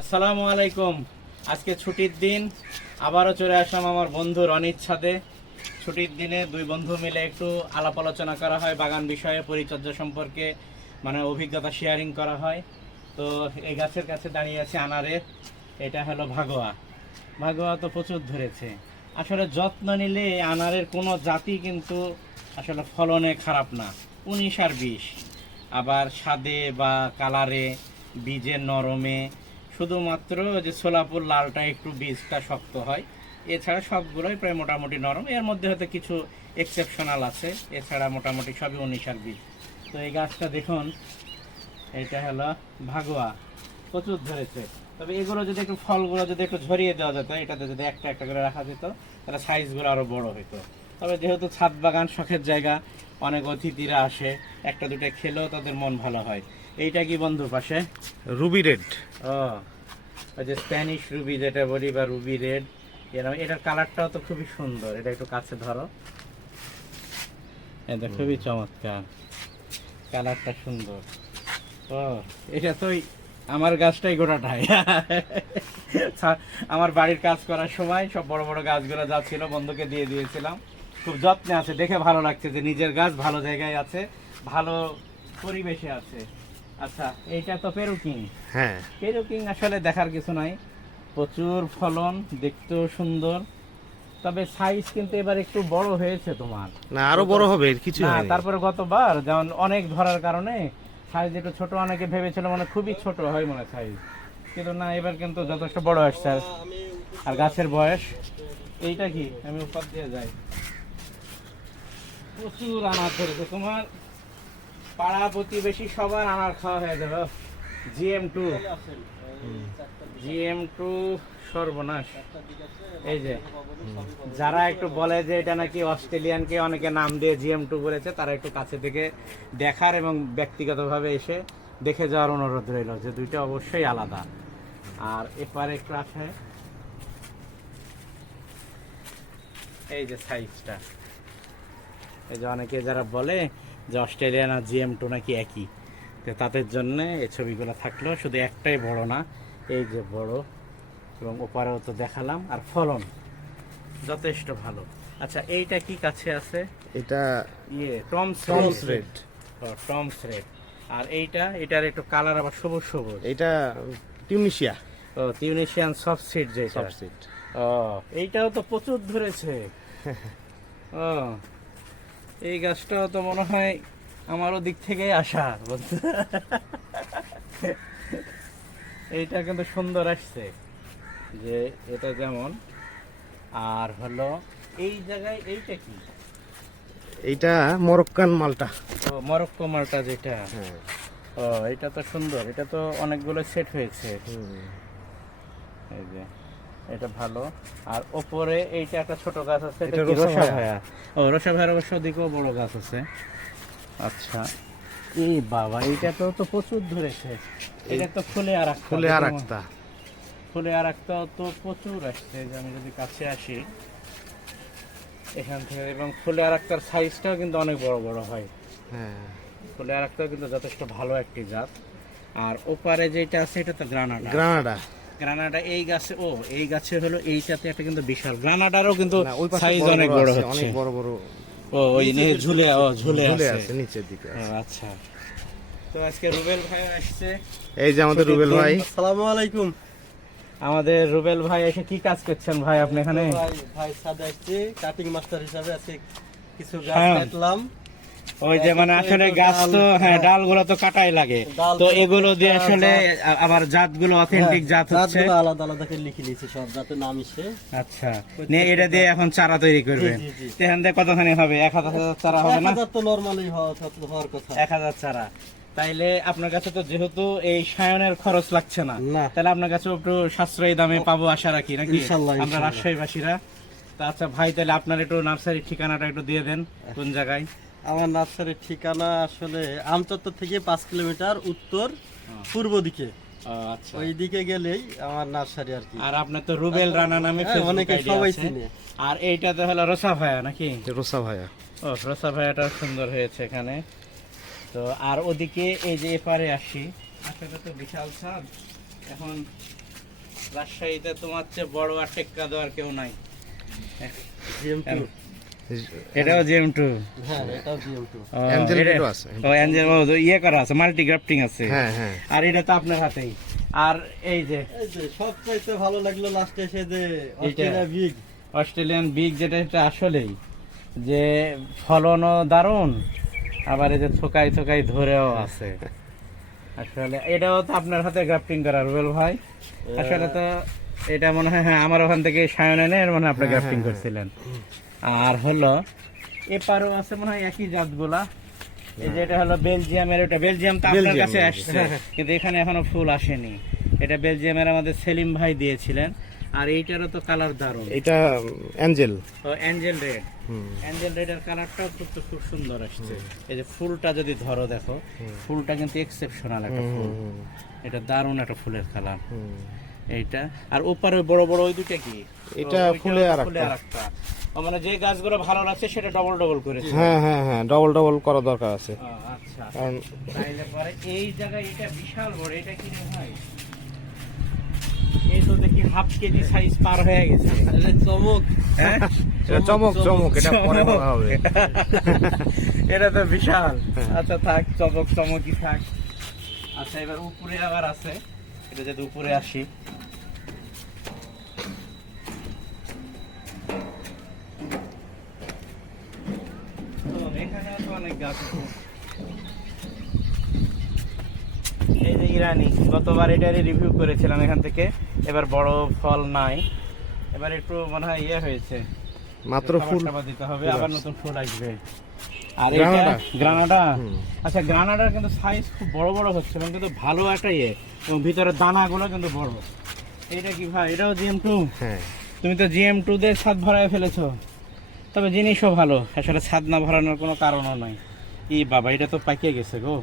আসসালামু আলাইকুম। আজকে ছুটির দিন। আবারও চলে আসলাম আমার বন্ধুর অনিচ্ছাতে ছুটির দিনে দুই বন্ধু মিলে একটু আলাপ আলোচনা করা হয়, বাগান বিষয়ে, পরিচর্যা সম্পর্কে মানে অভিজ্ঞতা শেয়ারিং করা হয়। তো এই গাছের কাছে দাঁড়িয়ে আছে আনারের। এটা হলো ভাগোয়া। ভাগোয়া তো প্রচুর ধরেছে। আসলে যত্ন নিলে আনারের কোনো জাতি কিন্তু আসলে ফলনে খারাপ না। উনিশ আর বিশ। আবার স্বাদে বা কালারে বীজের নরমে শুধুমাত্র যে সোলাপুর লালটা একটু বীজটা শক্ত হয়, এছাড়া সবগুলোই প্রায় মোটামুটি নরম। এর মধ্যে হয়তো কিছু এক্সেপশনাল আছে, এছাড়া মোটামুটি সবই উনিশার বীজ। তো এই গাছটা দেখুন, এটা হলো ভাগোয়া, প্রচুর ধরেছে। তবে এগুলো যদি একটু ফলগুলো যদি একটু ঝরিয়ে দেওয়া যেত, এটাতে যদি একটা একটা করে রাখা যেত, তাহলে সাইজগুলো আরও বড় হতো তবে যেহেতু ছাদ বাগান, শখের জায়গা অনেক অতিথিরা আসে একটা দুটো খেলেও তাদের মন ভালো হয়। এইটা কি বন্ধু পাশে? Ruby red. ও ওই যে স্প্যানিশ রুবি যেটা বলি বা রুবি রেড এরকম এটার কালারটাও তো খুবই সুন্দর। এটা একটু কাছে ধরো। এটা খুবই চমৎকার। কালারটা সুন্দর। ও এটা তো আমার গাছটাই গোটাটাই আমার বাড়ির কাজ করার সময় সব বড় বড় গাছগুলো যা ছিল বন্ধুকে দিয়ে দিয়েছিলাম। খুব যত্নে আছে দেখে ভালো লাগছে যে নিজের গাছ ভালো জায়গায় আছে ভালো পরিবেশে আছে। আচ্ছা এইটা তো পেরুকিং। হ্যাঁ। পেরুকিং আসলে দেখার কিছু নাই। প্রচুর ফলন দেখতেও সুন্দর। তবে সাইজ কিন্তু এবার একটু বড় হয়েছে তোমার। না আরও বড় হবে কিছু না তারপরে গতবার যেমন অনেক ধরার কারণে সাইজ একটু ছোট অনেকে ভেবেছিল মানে খুবই ছোট হয় মনে সাইজ কিন্তু না এবার কিন্তু যথেষ্ট বড় আসছে। আর- আর গাছের বয়স। এইটা কি? আমি উপর দিয়ে যাই। প্রচুর আনার ধরেছে। তোমার পাড়া প্রতিবেশী সবার আনার খাওয়া হয়ে যাবে। GM two. জিএম টু সর্বনাশ। এই যে, যারা একটু বলে যে এটা নাকি অস্ট্রেলিয়ানকে অনেকে নাম দিয়ে জিএম টু বলেছে, তারা একটু কাছে থেকে দেখার এবং ব্যক্তিগতভাবে এসে দেখে যাওয়ার অনুরোধ রইল যে দুইটা অবশ্যই আলাদা। আর এপারে একটু আছে এই যে সাইজটা এই যে অনেকে যারা বলে যে অস্ট্রেলিয়ান আর জিএম টু নাকি একই। তো তাদের জন্য এই ছবিগুলো থাকল। শুধু একটাই বড় না এই যে বড়। এবং ওপারেও তো দেখালাম। আর ফলন যথেষ্ট ভালো। আচ্ছা এইটা কি কাছে আছে? এটা ইয়ে Tom's Tom's red. Tom's red. আর এইটা এটার একটু কালার আবার সবুজ সবুজ। এটা টিউনিশিয়া। ও টিউনিশিয়ান সফট সিড যেটা। সবসিট ও এইটাও তো প্রচুর ধরেছে। ও এই গাছটাও তো মনে হয় আমার দিক থেকেই আসা বলতে এইটা কিন্তু সুন্দর আসছে যে এটা যেমন। আর হলো এই জায়গায় এইটা কি? এইটা মরক্কান মালটা। ও মরক্কো মালটা যেটা। হ্যাঁ। ও এটা তো সুন্দর এটা তো অনেকগুলো সেট হয়েছে। এই যে। এটা ভালো। আর ওপরে এইটা একটা ছোট গাছ আছে এটা রসা ভায়া। ও রসা অবশ্য দিকেও বড় গাছ আছে। আচ্ছা। এই বাবা এইটা তো তো প্রচুর ধরেছে এটা তো ফুলে আর ফুলে আর একটা ফুলে আর একটা তো প্রচুর আসছে যে আমি যদি কাছে আসি। এখান থেকে এবং ফুলে আর একটার সাইজটাও কিন্তু অনেক বড় বড় হয়। হ্যাঁ। ফুলে আর একটাও কিন্তু যথেষ্ট ভালো একটি জাত। আর ওপারে যেটা আছে এটা তো গ্রানাডা গ্রানাডা গ্রানাডা এই গাছে ও এই গাছে হলো এইটাতে একটা কিন্তু বিশাল। গ্রানাডারও কিন্তু সাইজ অনেক বড় হচ্ছে। অনেক বড় বড়। ও ওই নিয়ে ঝুলে ও ঝুলে ঝুলে আছে। নিচের দিকে আচ্ছা। তো আজকে রুবেল ভাই আসছে। এই যে আমাদের রুবেল ভাই। আসসালামু আলাইকুম। আমাদের রুবেল ভাই এসে কি কাজ করছেন ভাই আপনি এখানে? ভাই ভাই সাদা আসছি কাটিং মাস্টার হিসাবে আজকে কিছু গাছ হ্যাঁ। কাটলাম। ওই যে মানে আসলে গাছ তো হ্যাঁ ডালগুলো তো কাটাই লাগে। তো এগুলো দিয়ে আসলে আবার জাতগুলো অথেন্টিক জাত হচ্ছে। আলাদা আলাদা করে লিখে নিয়েছি সব জাতের নাম এসে আচ্ছা। নিয়ে এটা দিয়ে এখন চারা তৈরি। এখান থেকে কতখানি হবে? এক হাজার চারা হবে না? তো নর্মালি হওয়ার কথা। এক হাজার চারা। তাইলে আপনার কাছে তো যেহেতু এই সায়নের খরচ লাগছে না। তাহলে আপনার কাছে একটু সাশ্রয়ী দামে পাবো আশা রাখি নাকি? আমরা। রাজশাহীবাসীরা। তা আচ্ছা ভাই তাহলে আপনার একটু নার্সারির ঠিকানাটা একটু দিয়ে দেন কোন জায়গায়? আমার নার্সারির ঠিকানা আসলে আমচত্বর থেকে পাঁচ কিলোমিটার উত্তর পূর্ব দিকে। আচ্ছা। ওই দিকে গেলেই আমার নার্সারি আর কি। আর আপনার তো রুবেল রানা নামে হ্যাঁ, অনেকে সবাই চিনে। আর এইটাতে হলো রসা ভায়া নাকি? রোসা ভাইয়া। ও রসা ভায়াটা সুন্দর হয়েছে এখানে। তো আর ওদিকে এই যে এপারে আসি। আসলে তো বিশাল ছাদ। এখন রাজশাহীতে তোমার চেয়ে বড় আর টেক্কা দেওয়ার কেউ নাই। এটাও জেম টু। হ্যাঁ এটাও জিএম টু। Angel আছে। ও অ্যাঞ্জেল ইয়ে করা আছে মাল্টি গ্রাফটিং আছে। হ্যাঁ হ্যাঁ। আর এটা তো আপনার হাতেই। আর এই যে এই যে সবচাইতে ভালো লাগল লাস্টে এসে যে অস্ট্রেলিয়া বিগ অস্ট্রেলিয়ান বিগ যেটা এটা আসলেই। যে ফলনও দারুণ আবার এই যে থোকাই থোকাই ধরেও আছে। আসলে এটাও তো আপনার হাতে গ্রাফটিং করা রুবেল ভাই। আসলে তো এটা মনে হয় হ্যাঁ আমার ওখান থেকে সায়ন এনে এর মনে হয় আপনি গ্রাফটিং করছিলেন। আর হলো এপারও আছে মনে হয় একই জাতগুলা। এই যে এটা হলো বেলজিয়ামের এটা বেলজিয়াম তো আপনার কাছে আসছে। কিন্তু এখানে এখনও ফুল আসেনি। এটা বেলজিয়ামের আমাদের সেলিম ভাই দিয়েছিলেন। আর এইটারও তো কালার দারুণ। এটা অ্যাঞ্জেল। ও অ্যাঞ্জেল রেড। অ্যাঞ্জেল রেডের কালারটাও খুব তো খুব সুন্দর আসছে। এই যে ফুলটা যদি ধরো দেখো ফুলটা কিন্তু এক্সেপশনাল একটা ফুল। এটা দারুণ একটা ফুলের কালার। এইটা। আর ওপারে বড় বড় ওই দুটা কি? এটা ফুলে আর একটা। মানে যে গাছগুলো ভালো লাগছে সেটা ডবল ডবল করেছে হ্যাঁ হ্যাঁ হ্যাঁ ডবল ডবল করা দরকার আছে। আচ্ছা। কারণ তাইলে পরে এই জায়গায় এটা বিশাল বড় এটা কি রে ভাই? এই তো দেখি হাফ কেজি সাইজ পার হয়ে গেছে। চমক। হ্যাঁ? এটা চমক চমক এটা পরে বলা হবে। এটা তো বিশাল। আচ্ছা থাক চমক চমকই থাক। আচ্ছা এবার উপরে আবার আছে। এটা যদি উপরে আসি। তো তো অনেক গাছ। এই যে ইরানি গতবার এটারই রিভিউ করেছিলাম এখান থেকে এবার বড় ফল নাই। এবার একটু মনে হয় ইয়ে হয়েছে। মাত্র ফুল দিতে হবে আবার নতুন ফুল আসবে। আর এটা গ্রানাডা আচ্ছা গ্রানাডার কিন্তু সাইজ খুব বড় বড় হচ্ছে এবং কিন্তু ভালো একটা ইয়ে। এবং ভিতরে দানাগুলো কিন্তু বড়। এটা কি ভাই? এটাও জিএম টু হ্যাঁ। তুমি তো জিএম টু দের ছাদ ভরায় ফেলেছো। তবে জিনিসও ভালো আসলে ছাদ না ভরানোর কোনো কারণও নাই। ই বাবা এটা তো পাকিয়ে গেছে গো।